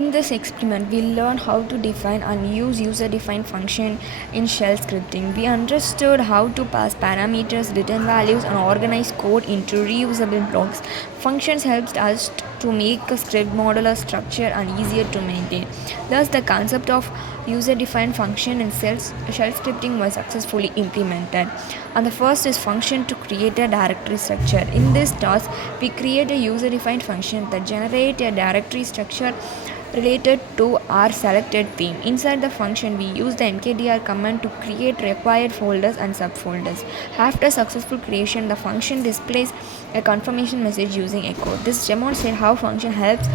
In this experiment, we learned how to define and use user-defined function in shell scripting. We understood how to pass parameters, return values, and organize code into reusable blocks. Functions helped us to make a script modular structure and easier to maintain. Thus, the concept of user-defined function in shell scripting was successfully implemented. And the first is function to create a directory structure. In this task, we create a user-defined function that generates a directory structure related to our selected theme. Inside the function, we use the mkdir command to create required folders and subfolders. After successful creation, the function displays a confirmation message using echo. This demonstrates how function helps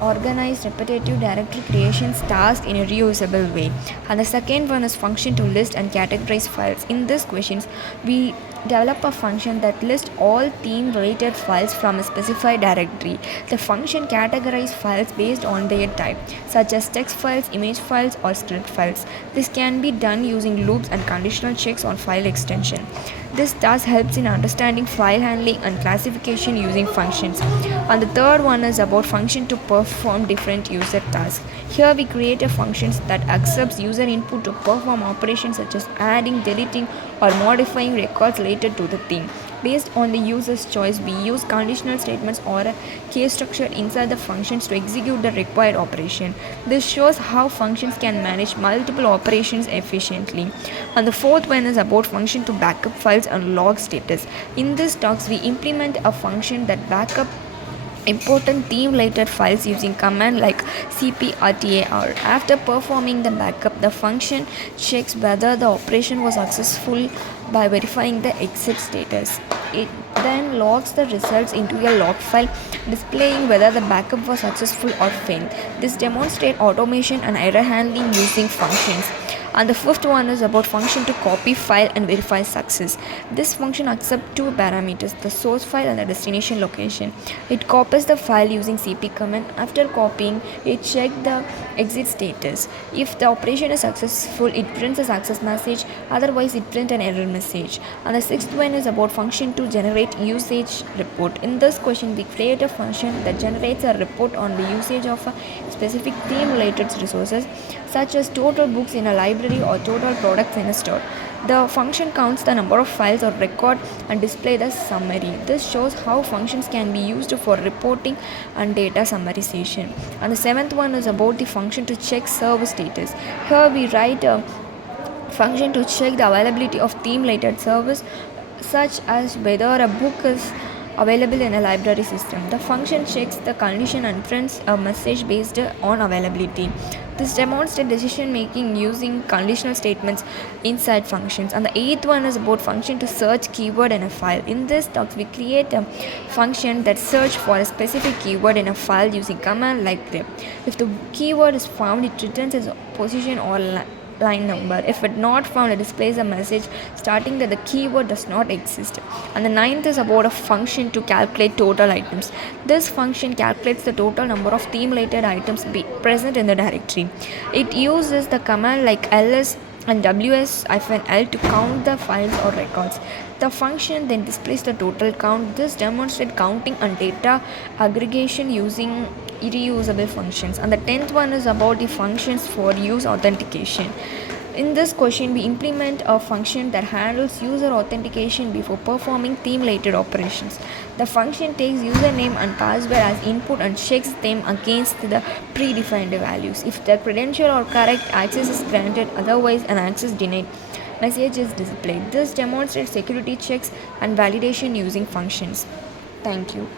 organize repetitive directory creations tasks in a reusable way. And the second one is function to list and categorize files. In this questions, we develop a function that lists all theme related files from a specified directory. The function categorizes files based on their type, such as text files, image files, or script files. This can be done using loops and conditional checks on file extension. This task helps in understanding file handling and classification using functions. And the third one is about function to perform different user tasks. Here we create a function that accepts user input to perform operations such as adding, deleting, or modifying records related to the theme. Based on the user's choice, we use conditional statements or a case structure inside the functions to execute the required operation. This shows how functions can manage multiple operations efficiently. And the fourth one is about function to backup files and log status. In this talks, we implement a function that backup important theme related files using command like cpRTAR. After performing the backup, the function checks whether the operation was successful by verifying the exit status. It then logs the results into a log file displaying whether the backup was successful or failed. This demonstrates automation and error handling using functions. And the fifth one is about function to copy file and verify success. This function accepts two parameters, the source file and the destination location. It copies the file using cp command. After copying, it checks the exit status. If the operation is successful, it prints a success message, otherwise it prints an error message. And the sixth one is about function to generate usage report. In this question, we create a function that generates a report on the usage of a specific theme related resources, such as total books in a library or total products in a store. The function counts the number of files or record and display the summary. This shows how functions can be used for reporting and data summarization. And the seventh one is about the function to check server status. Here we write a function to check the availability of theme related servers, such as whether a book is available in a library system. The function checks the condition and prints a message based on availability. This demonstrates decision making using conditional statements inside functions. And the eighth one is about function to search keyword in a file. In this talk, we create a function that search for a specific keyword in a file using command like grep. If the keyword is found, it returns its position or line number. If it not found, it displays a message stating that the keyword does not exist. And the ninth is about a function to calculate total items. This function calculates the total number of theme related items present in the directory. It uses the command like ls and ws-l to count the files or records. The function then displays the total count. This demonstrates counting and data aggregation using reusable functions. And the 10th one is about the functions for use authentication. In this question, we implement a function that handles user authentication before performing theme related operations. The function takes username and password as input and checks them against the predefined values. If the credential are correct, access is granted, otherwise an access denied message is displayed. This demonstrates security checks and validation using functions. Thank you.